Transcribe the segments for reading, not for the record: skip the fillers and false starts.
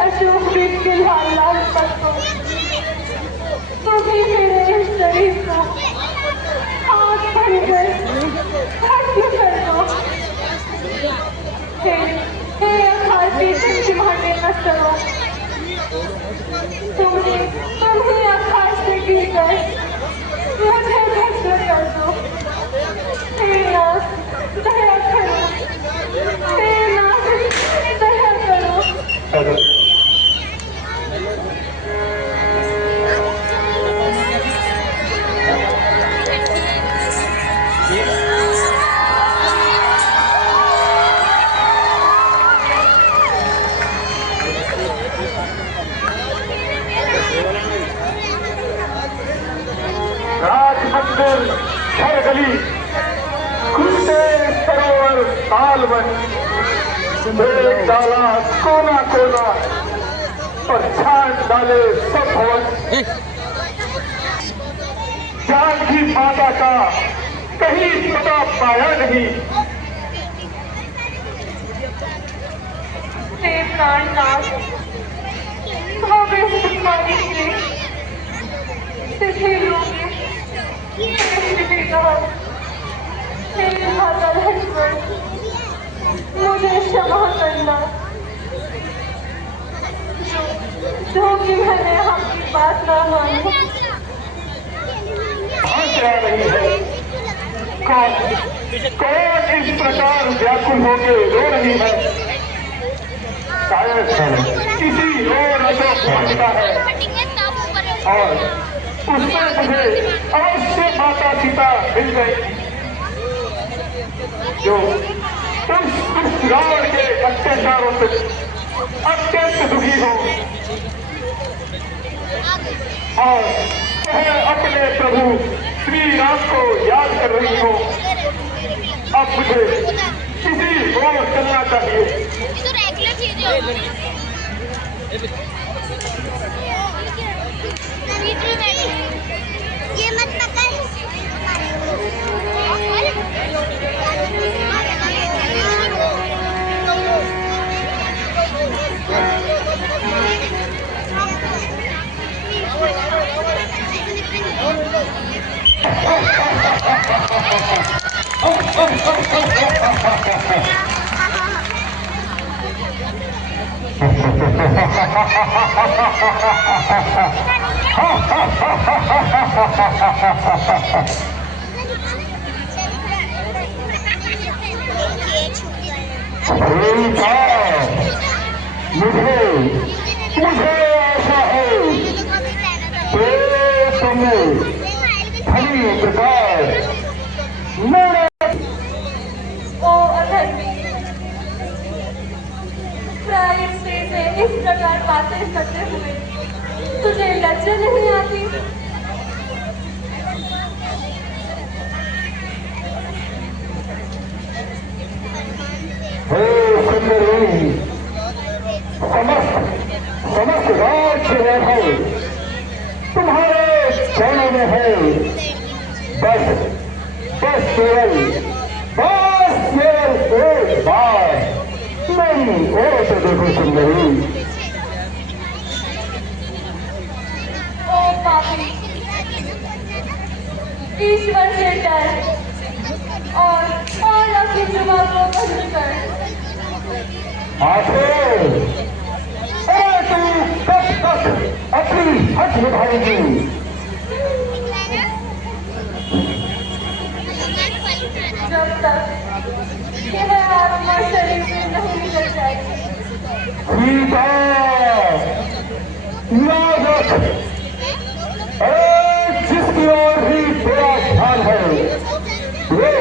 अशोक भी फिलहाल लाल पत्तों तो भी मेरे इस शरीर को हाथ भरकर हत्या कर दो। हे अखाती तुम्हारे नस्तरों तुम्हें आकाश से गिरकर मुझे भस्म कर दो। हे नाथ दया करो, हे नाथ दया करो। राजमंदिर हर गली घूमते सरोवर तालवन एक डाला कोना कोना और छाट डाले सब भवन। जानकी माता का कहीं पता पाया नहीं। प्राणनाथ भव्य सुखमानी के सिद्धि लोगे मेरे माता लक्ष्मण मुझे क्षमा करना जो कि मैंने आपकी बात ना मानी। कौन इस प्रकार व्याकुल होके रो रही है? शायद किसी और अशोक पहुंचता है और उसमें मुझे अवश्य माता सीता मिल गई जो उस रावण के अत्याचारों से अत्यंत दुखी हो और वह अपने प्रभु श्री राम को याद कर रही हो। अब मुझे किसी और चलना चाहिए। ये मत पकड़। मुझे ऐसा है हरी प्रकार ओ अधर्मी प्रायश्चित से इस प्रकार बातें करते हुए तुझे लज्जा नहीं आती? हे सुंदरी, समस्त राज्य वैभव तुम्हारे चरणों में है। बस केवल एक बार मेरी ओर से देखो सुंदरी। ओ पापी, ईश्वर से डर और अपनी जुबान को बंद कर। आखिर तू कब तक अपनी हक निभाएगी? जब तक यह आत्मा शरीर में नहीं निकल जाएगी। सीता याद रख, जिसकी ओर भी तेरा ध्यान है वे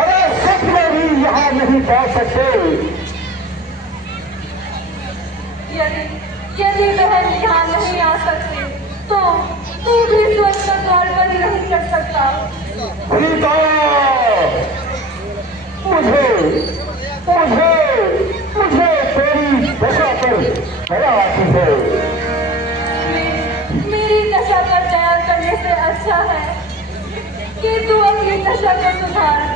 अरे सच में भी यहाँ नहीं जा सकते। यदि बहन यहाँ नहीं आ सकती तो तू भी स्वर्ग का द्वार बंद नहीं कर सकता। सीता मुझे तेरी दशा पर दया आती है। मेरी दशा पर दया करने से कि तू अपनी नशा को सुधार।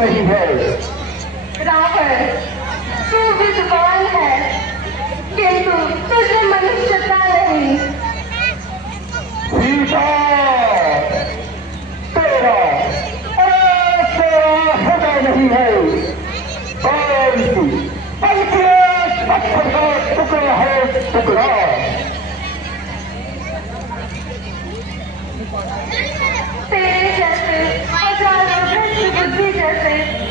नहीं है। रावण, तू विद्वान है, किंतु तुझे मनुष्यता नहीं। सीता, तेरा हृदय नहीं है, परंतु टुकड़ा है, टुकड़ा। तेरे जैसे हजारों भ्रष्ट बुद्धि जैसे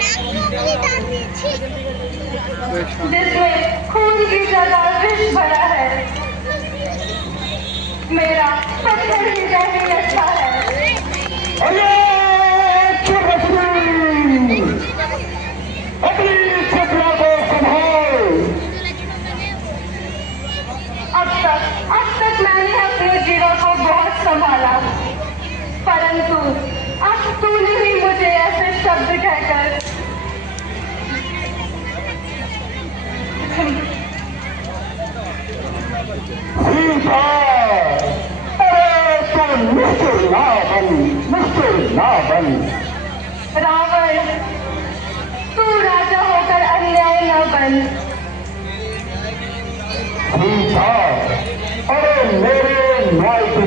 जिसमें खून की जगह विष भरा है। मेरा पत्थर हृदय ही अच्छा है। अपनी चपला को संभाल। अब तक मैंने अपने जीवन को बहुत संभाला, परंतु अब तूने ही मुझे ऐसे शब्द कहकर सीता, अरे तुम निष्ठुर ना बन। रावण, तू राजा होकर अन्याय न बन। सीता, अरे मेरे न्याय की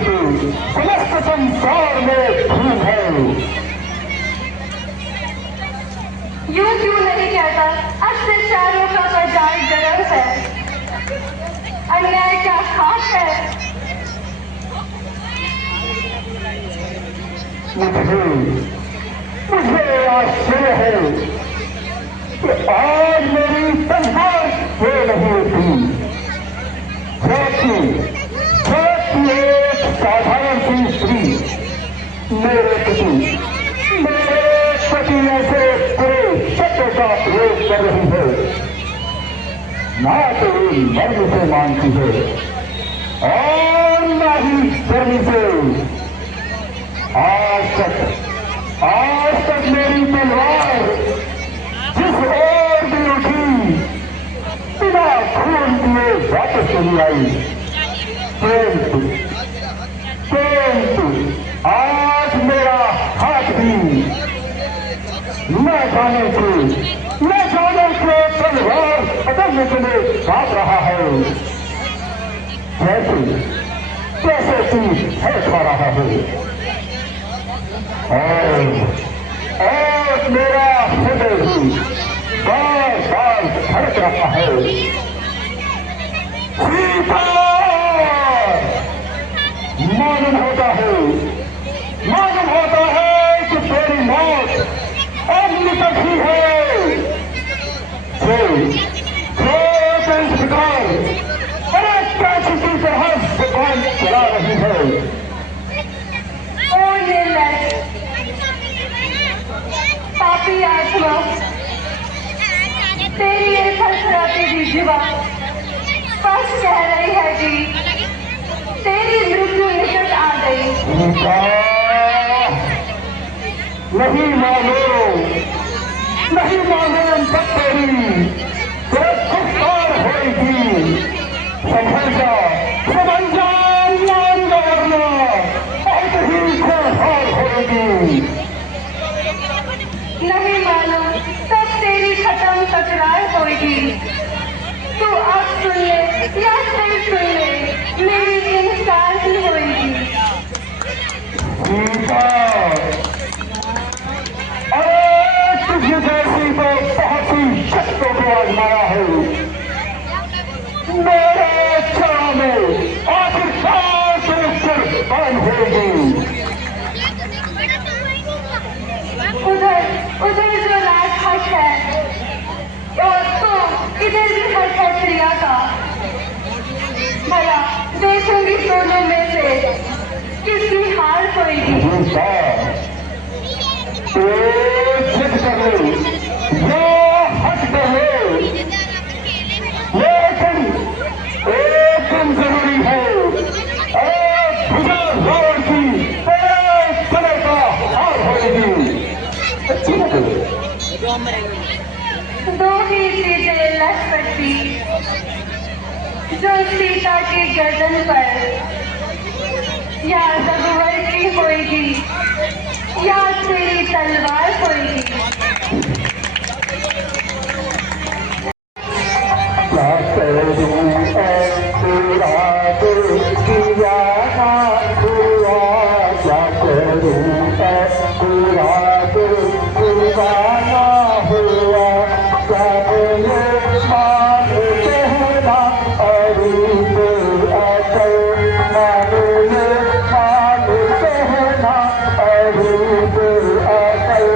समस्त संसार में धूम है। यूं क्यों नहीं कहता, अत्याचारों का बाजार गर्म है, अन्याय क्या खास है। मुझे आश्चर्य है कि आज मेरी तलवार क्यों नहीं उठी। एक साधारण सी स्त्री मेरे प्रति ऐसे पूरे शब्द का प्रयोग कर रही है, ना तो मर्म से मानती है और ना ही गर्मी से। आज तक मेरी तलवार जिस ओर भी उठी बिना खून दिए वापस नहीं आई। परंतु आज मेरा हाथ भी न जाने के तलवार पकड़ने के लिए कांप रहा है। जैसे तू है खा रहा है और मेरा हृदय भी बार बार धड़क रहा है। सीता, मालूम होता है कि तेरी मौत अब निकट ही है। इस प्रकार अरे कैसी की तरह दुकान चला रही है। ओ निर्लज, पापी आत्मा, तेरी ये फरफराती हुई जीवा स्पष्ट कह रही है कि तेरी मृत्यु निकट आ गई। नहीं मालूम तब तेरी खुदकार होगी। समझ जा नारी वरना बहुत ही खुदकार होगी। नहीं मालूम तब तेरी खत्म तकरार होगी। तू अब सुन ले या फिर सुन ले, मेरी इंसान होगी। अरे तुझे जैसी तो बहुत ही शक्तों को आजमाया है। मेरे चरणों में आखिरकार कुर्बान होगी। उधर जो राजहंस है और तो इधर भी हर्ष है प्रिया का। भला देखूंगी दोनों में से किसकी हार होगी। जिद कर लो या हट कर लो, लेकिन एक दिन जरूरी है। भुजा रावण की तरह का हार होगी। दो ही चीजें लग सकती जो सीता की गर्दन पर या रघुवर की होगी या तेरी तलवार होगी। क्या करूं तेरा दिल किया ना हुआ, क्या करूं तेरा दिल किया ना हुआ। क्या बोले मान कहना अरूप अचल, मानोले मान कहना अरूप अचल।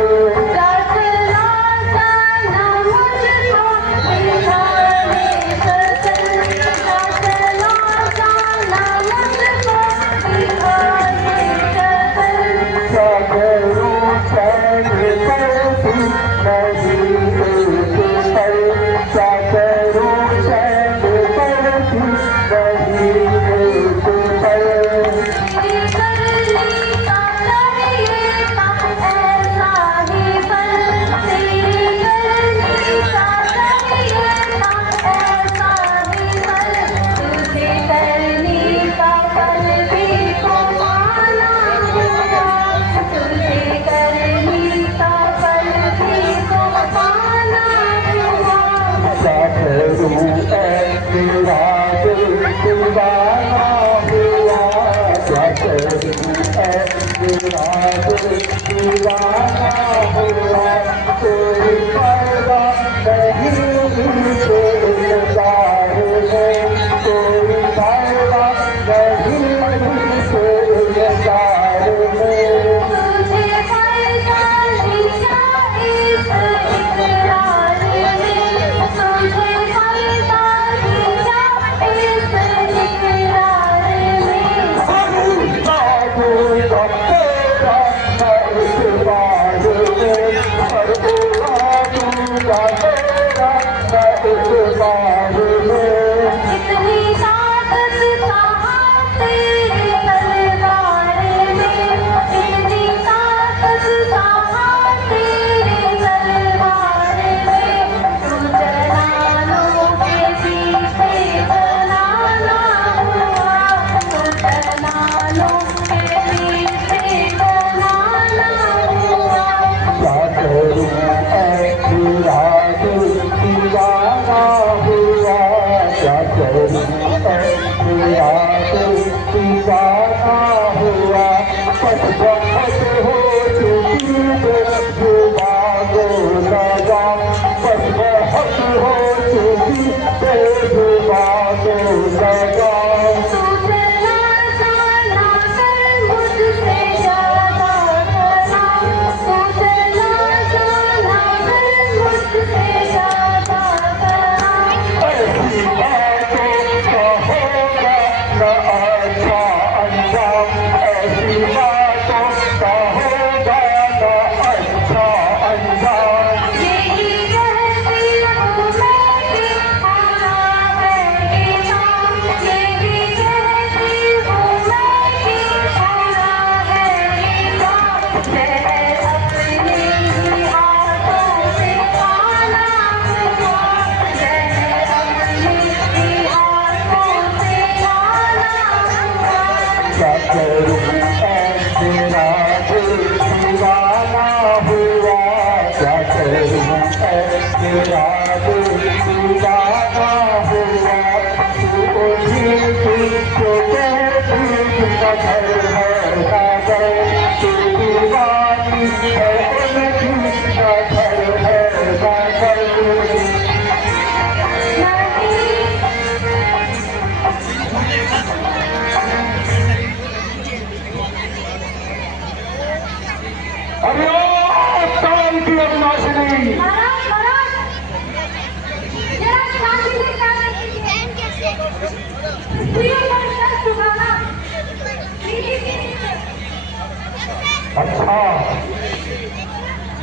अच्छा,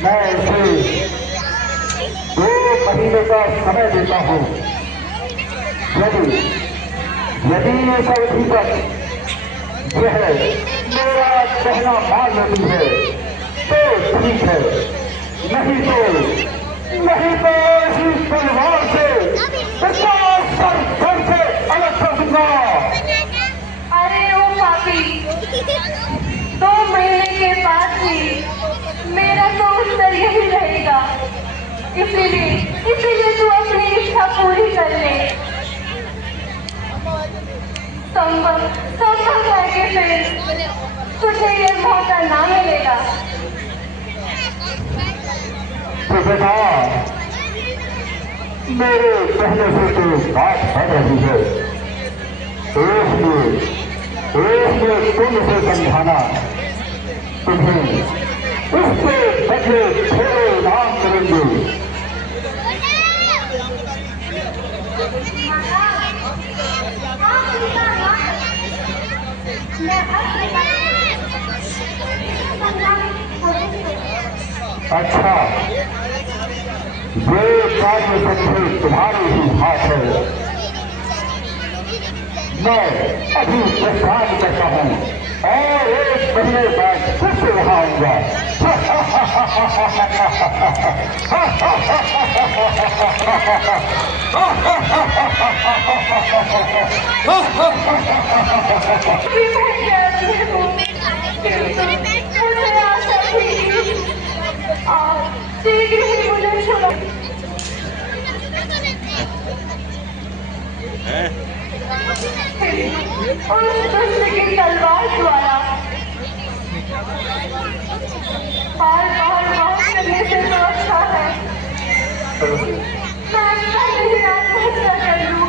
मैं इसे 2 महीने का समय देता हूँ। यदि ये अवधि तक यह मेरा कहना मान लेती है तो ठीक है, नहीं तो इस परिवार से 50 सर से अलग कर दूंगा। अरे ओ पापी, 2 महीने के बाद ही मेरा तो उत्तर यही रहेगा। इसीलिए तू अपनी इच्छा पूरी कर ले। संभव है कि फिर तुझे ये मौका ना मिलेगा। तो बेटा, मेरे कहने से तो बात बढ़ रही है, इसलिए तुम से समझाना, तुम्हें उससे बदले थोड़े नाम करेंगे। अच्छा, ये कार्य सबसे तुम्हारे ही हाथ है। मैं अभी प्रस्थान करता हूँ और 1 महीने बाद फिर से वहां आऊंगा। शीघ्र ही मुझे छोड़ो। उस दुष्ट की तलवार द्वारा मैं पहले ही आत्महत्या कर लूं।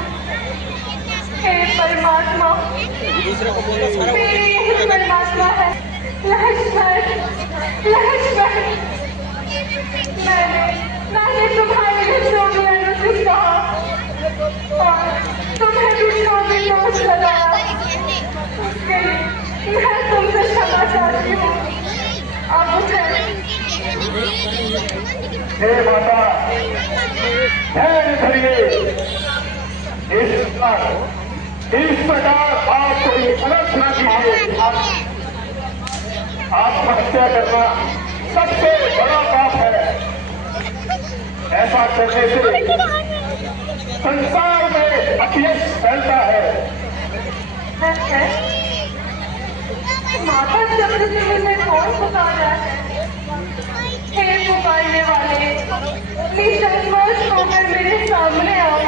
हे परमात्मा, मेरे यही परमात्मा है, लक्ष्मण, लक्ष्मण। मैंने तुम्हारे लिए जो भी अनुचित कहा और तुम्हें भी जो भी दोष लगाया, उसके लिए मैं तुमसे क्षमा चाहती हूँ। अब मुझे हे माता, धैर्य धरिए। इस प्रकार आप कोई अनर्थ न कीजिए। आत्महत्या करना सबसे बड़ा पाप है। ऐसा करने से संसार में अपयश फैलता है। माता शब्द से मुझे कौन पुकारा है? हे पुकारने वाले, निसंकोच होकर मेरे सामने आओ।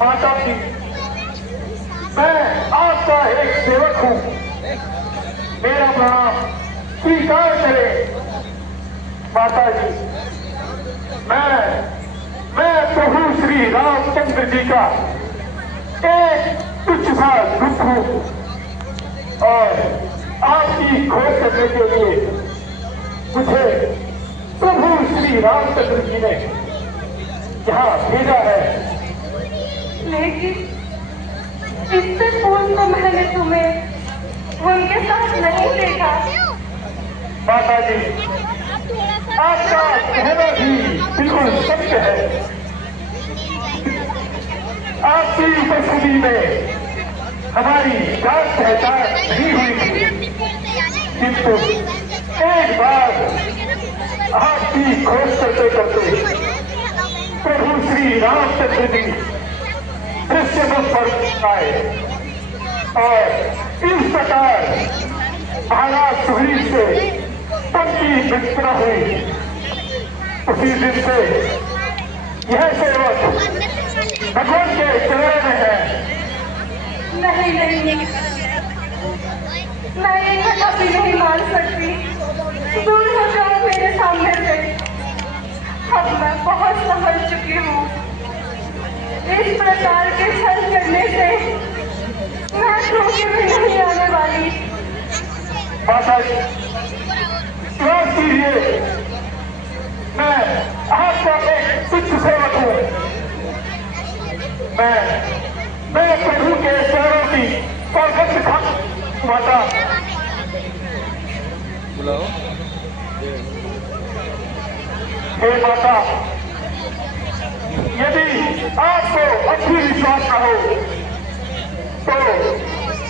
माता जी, मैं आपका एक सेवक हूँ, मेरा प्रणाम स्वीकार करें। माता जी, मैं प्रभु श्री रामचंद्र जी का एक तुच्छ सा दुख हूँ और आपकी खोज करने के लिए मुझे प्रभु श्री रामचंद्र जी ने यहाँ भेजा है। लेकिन इससे पूर्व तो मैंने तुम्हें उनके साथ नहीं देखा। माता जी, आपका कहना भी बिल्कुल सत्य है। आपकी उपस्थिति में हमारी जान पहचान नहीं हुई थी, किंतु एक बार आपकी खोज करते करते प्रभु श्री रामचंद्र जी दृश्य पर आए और इस प्रकार महाराज सुग्रीव से उनकी मित्रता हुई। उसी दिन से यह सेवक भगवान के चरण में है। नहीं, मैं ये कभी नहीं मान सकती। दूर हो जाओ मेरे सामने से। अब मैं बहुत समझ चुकी हूँ। इस प्रकार के छल करने से मैं धोखे में नहीं आने वाली। माता जी, विश्वास कीजिए, मैं आपका एक तुच्छ सेवक हूँ। मैं प्रभु के चरणों की स्वागत खा। माता, हे माता, यदि आपको अच्छी विश्वास न हो तो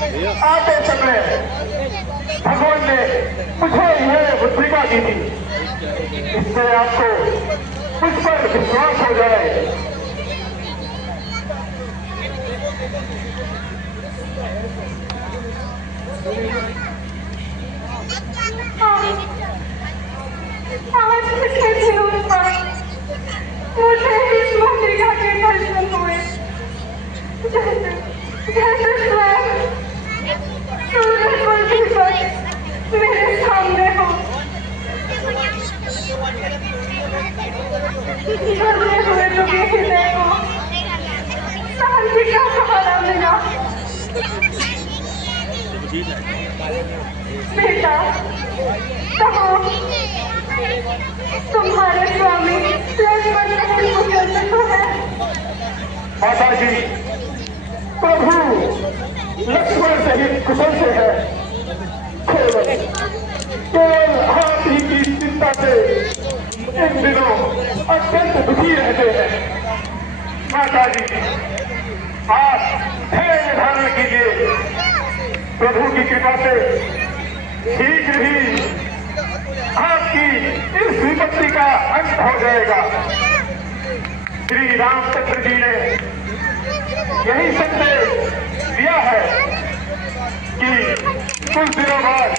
आते समय भगवान ने मुझे यह मुद्रिका दी थी, इससे आपको मुझ पर विश्वास हो जाए। आज कितने दिनों बाद मुझे इस मुद्रिका के दर्शन हुए, जैसे जैसे स्वयं सूरज और दीपक मेरे सामने हो। झरने हुए दुखी हृदय को शांति का सहारा मिला। बेटा, कहो तुम्हारे स्वामी लक्ष्मण सहित कुशल से तो है? माता जी, प्रभु लक्ष्मण सहित कुशल से है। केवल आप ही की चिंता से इन दिनों अत्यंत दुखी रहते हैं। माता जी, आप धैर्य धारण कीजिए। प्रभु की कृपा से शीघ्र ही आपकी इस विपत्ति का अंत हो जाएगा। श्री रामचंद्र जी ने यही संदेश दिया है कि कुछ दिनों बाद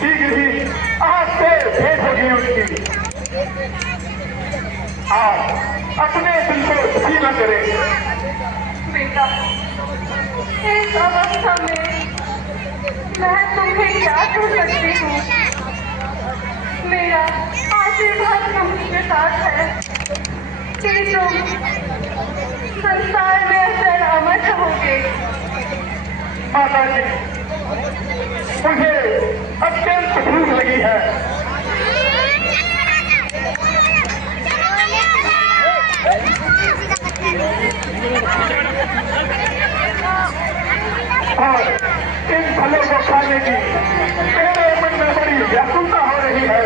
शीघ्र ही आपसे भेंट होगी उनकी। आप अपने दिल को दुखी न करें। बेटा, इस अवस्था में मैं तुम्हें क्या कह सकती हूँ? मेरा आशीर्वाद तुमके साथ है कि तुम संसार में अक्सर अमर रहोगे। माता जी, मुझे अत्यंत भूख लगी है। और इन फलों को खाने की मेरे मन में बड़ी व्याकुलता हो रही है।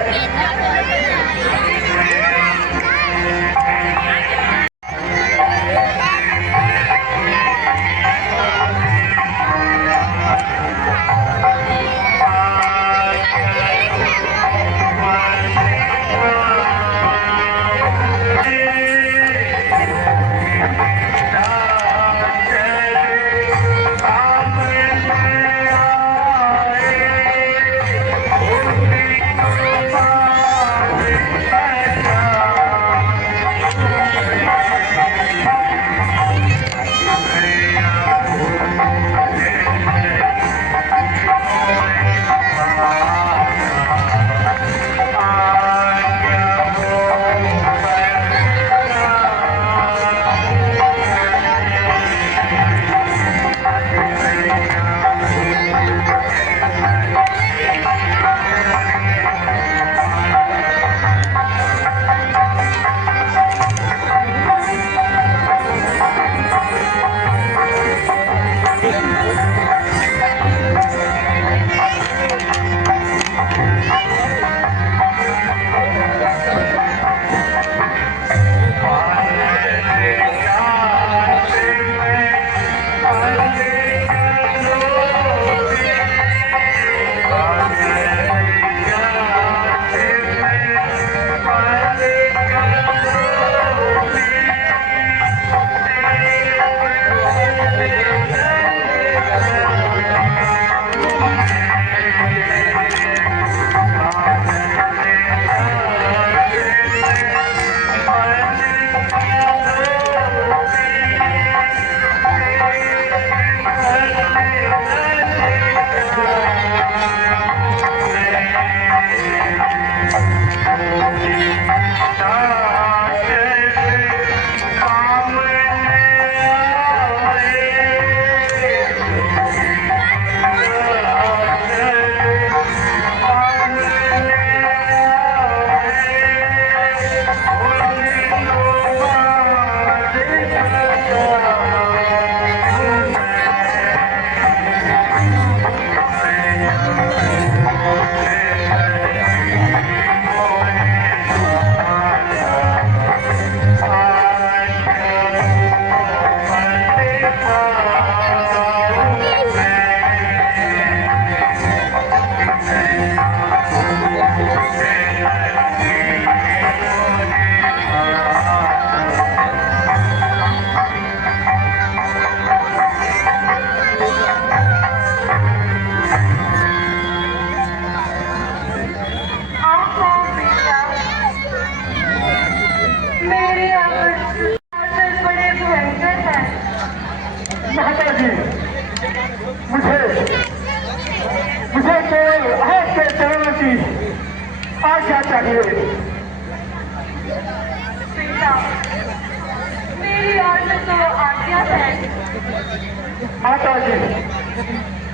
माता जी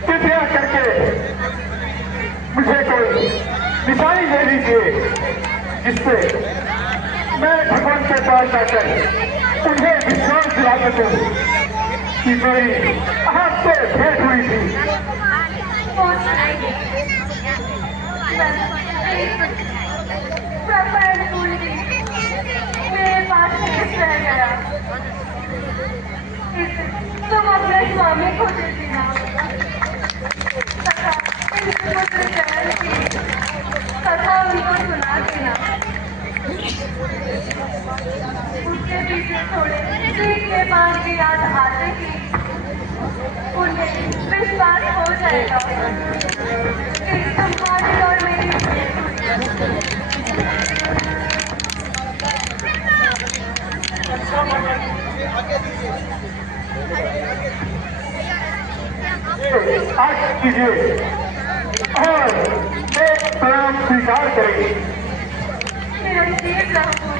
कृपया करके मुझे कोई निशानी दे दीजिए जिससे मैं भगवान के पास जाकर उन्हें विश्वास दिला सकूं कि मेरी आपसे भेंट हुई थी। मेरे पास किस रह गया, तुम अपने स्वामी को दे देना तथा इनके पुत्र चरण की कथा उनको सुना देना। उसके पीछे थोड़े सीखने पान की याद आते ही उन्हें विश्वास हो जाएगा कि तुम्हारी और मेरी आज कीजिए और एक प्रणाम स्वीकार करेंगे। निरंजीव रहो।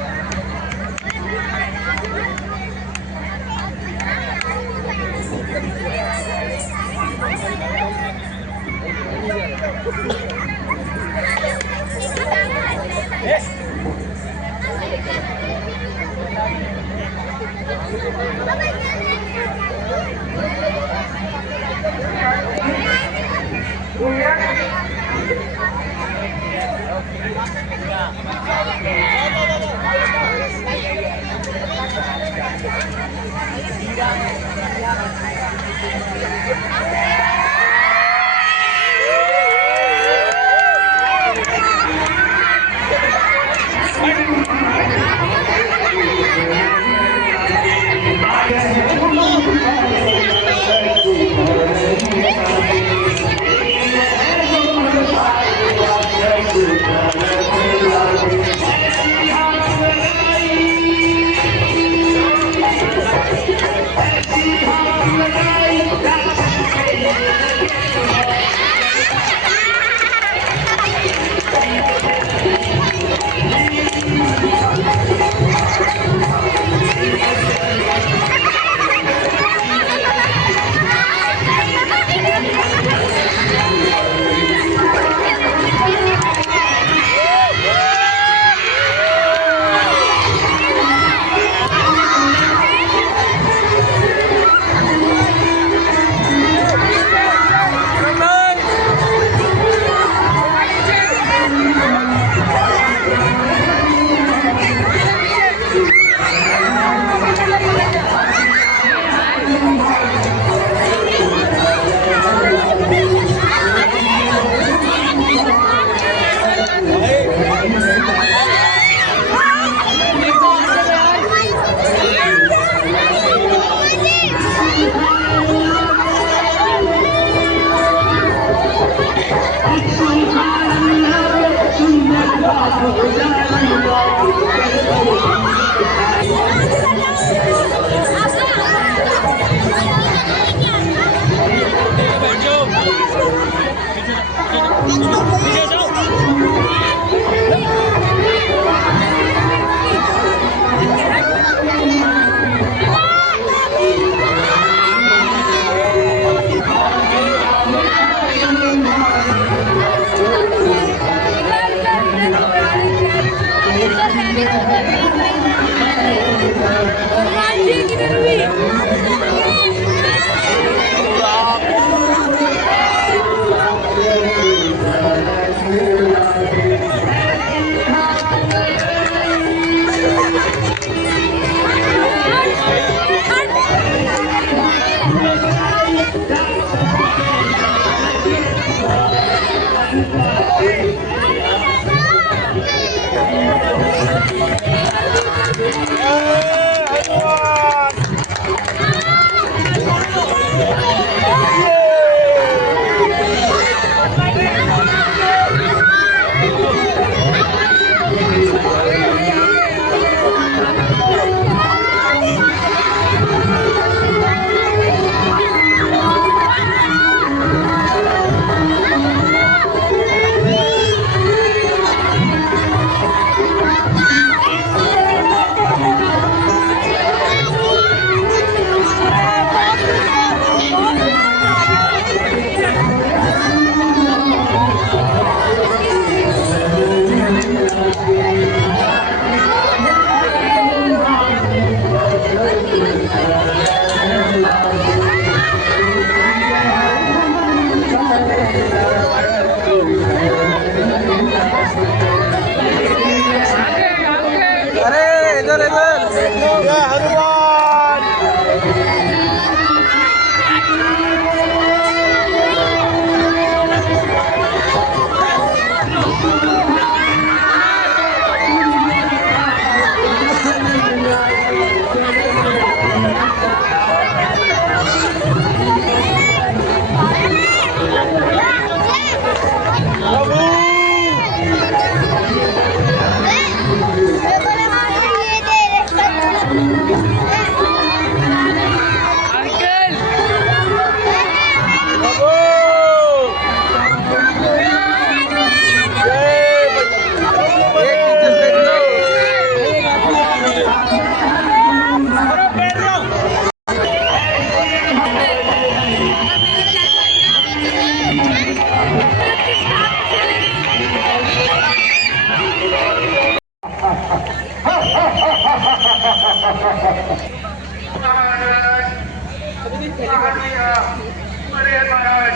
अरे महाराज,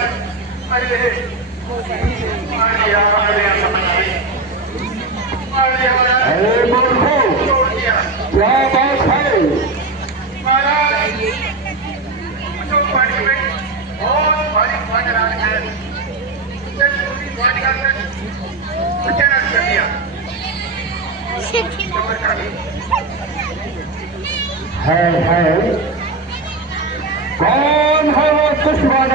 अरे अरे मूर्खों, क्या बात है महाराज? जो पानी में बहुत भारी पानी आ रहा है, पूरी पानी का अचानक कर दिया। है कौन है वो दुश्मन?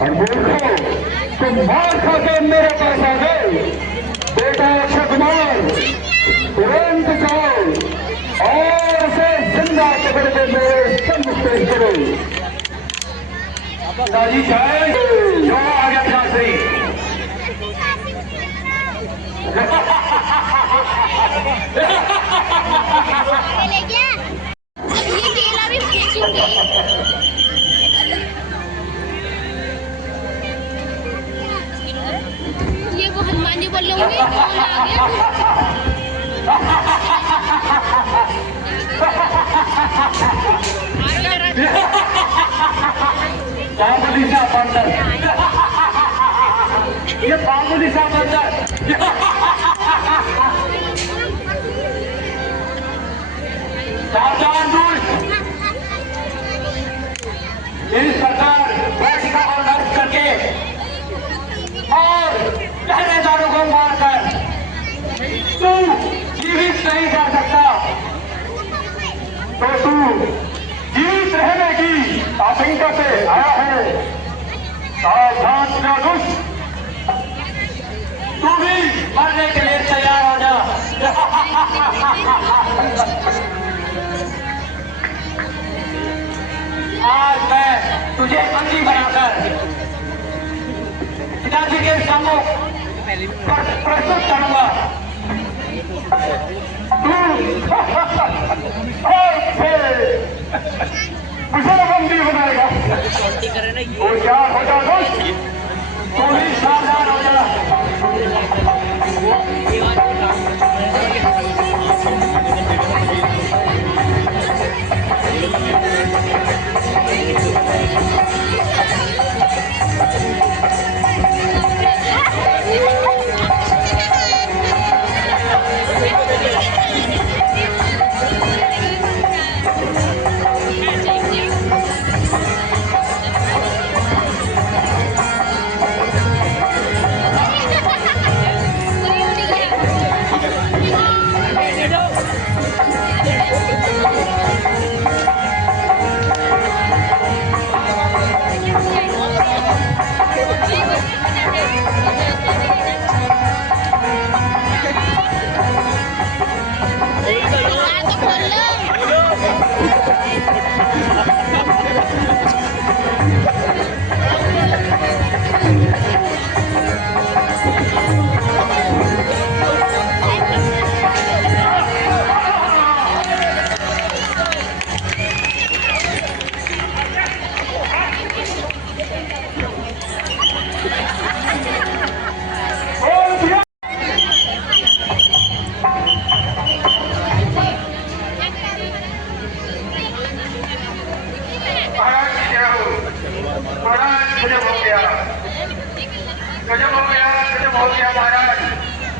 और मूर्खों, तुम मार खाते मेरे पास आ गए। बेटा अक्षय कुमार, तुरंत जाओ और उसे जिंदा पकड़ के मेरे संग पेश करो। दादी जाए जो आ गया ध्यान से। चले गया। ये केला भी फेंकूंगी। ये वो हनुमान जी बोल होंगे, कौन आ गया? बाहुबली सा बंदर, ये बाहुबली सा बंदर। सावधान दुष्ट, मेरी सरकार बैठका और नष्ट करके और पहरेदारों को मारकर तू जीवित नहीं जा सकता, तो तू जीवित रहने की आशंका से आया है। सावधान दुष्ट, तू भी मरने के लिए तैयार हो जा। आज मैं तुझे बंदी बनाकर पिताजी के सामने प्रस्तुत करूंगा। मुझे बंदी बनाएगा। तो क्या होगा दोस्त, तू ही सावधान हो जा।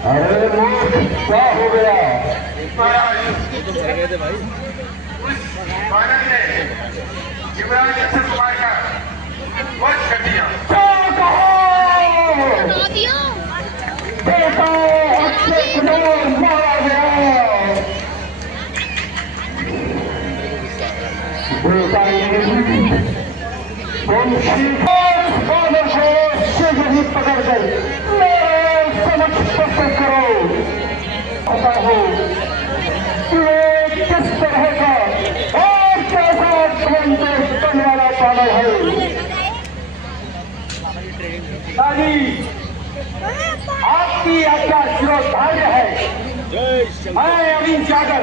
अरे मूर्ख, क्या हो गया? उस बालक ने युवराज अक्षय कुमार का वध कर दिया। बेटा अक्षय कुमार मारा गया। बेटा शीघ्र ही पकड़ गई। समझ पसंद करो, पता हो किस तरह का और कैसा बनने वाला चैनल है। दादी, आपकी आज्ञा शिरोधार्य है। मैं अभी जाकर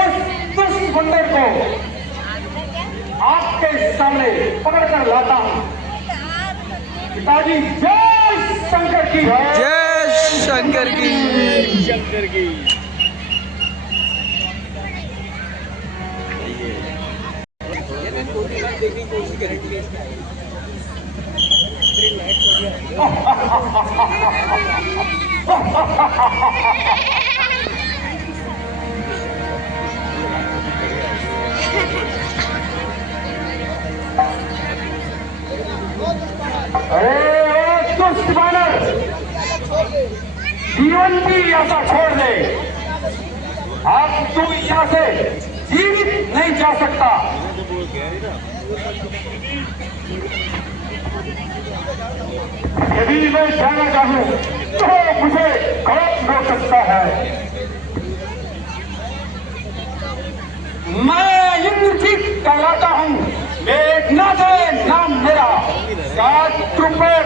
उस दुष्मंडल को आपके सामने पकड़कर लाता हूँ। पिताजी, जय शंकर की, जय शंकर की। अरे ओ दुष्ट बानर, जीवन की आशा छोड़ दे। अब तू यहाँ से जीवित नहीं जा सकता। यदि मैं जाना चाहूं तो मुझे कौन रोक सकता है? मैं इंद्रजीत कहलाता हूं, मेघनाथ है नाम मेरा। 7 रुपये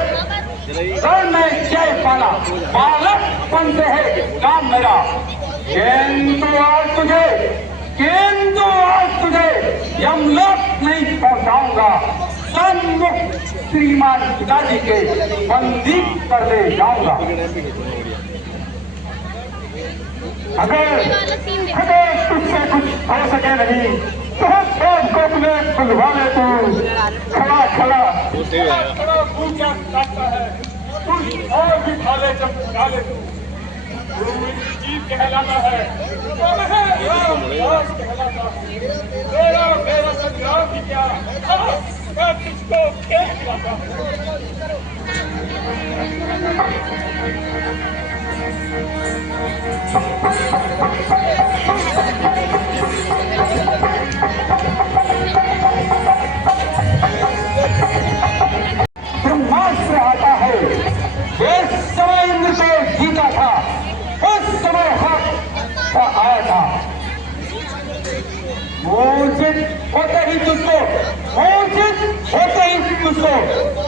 रण में जय पाला, बालक पंथ है नाम मेरा। किंतु आज तुझे यमलोक नहीं पहुंचाऊंगा, सन्मुख श्रीमान पिताजी के बंदी कर ले जाऊंगा। अगर तुझसे कुछ हो सके नहीं तो कोप में बुलवा ले। तू खड़ा खड़ा पूजा करता है, कुछ और भी खा ले जब डाले। तू जीव कहलाता है, राम कहलाता मेरा संग्राम भी क्या, मैं तुझको खेल खिलाता ब्रह्मास्त्र आता है। जिस समय इंद्र को जीता था उस समय हक का आया था। मूर्छित होते ही तुझको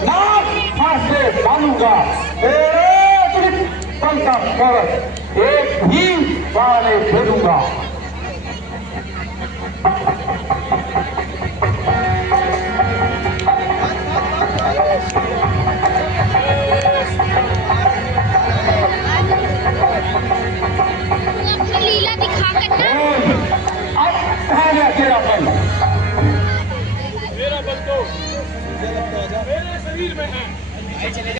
नाक फांस से डालूंगा। तेरे पल का फर्क एक ही बार दे दूंगा। लीला दिखा कर अब कहाँ गया तेरा बल? मेरा बल तो मेरे शरीर में है।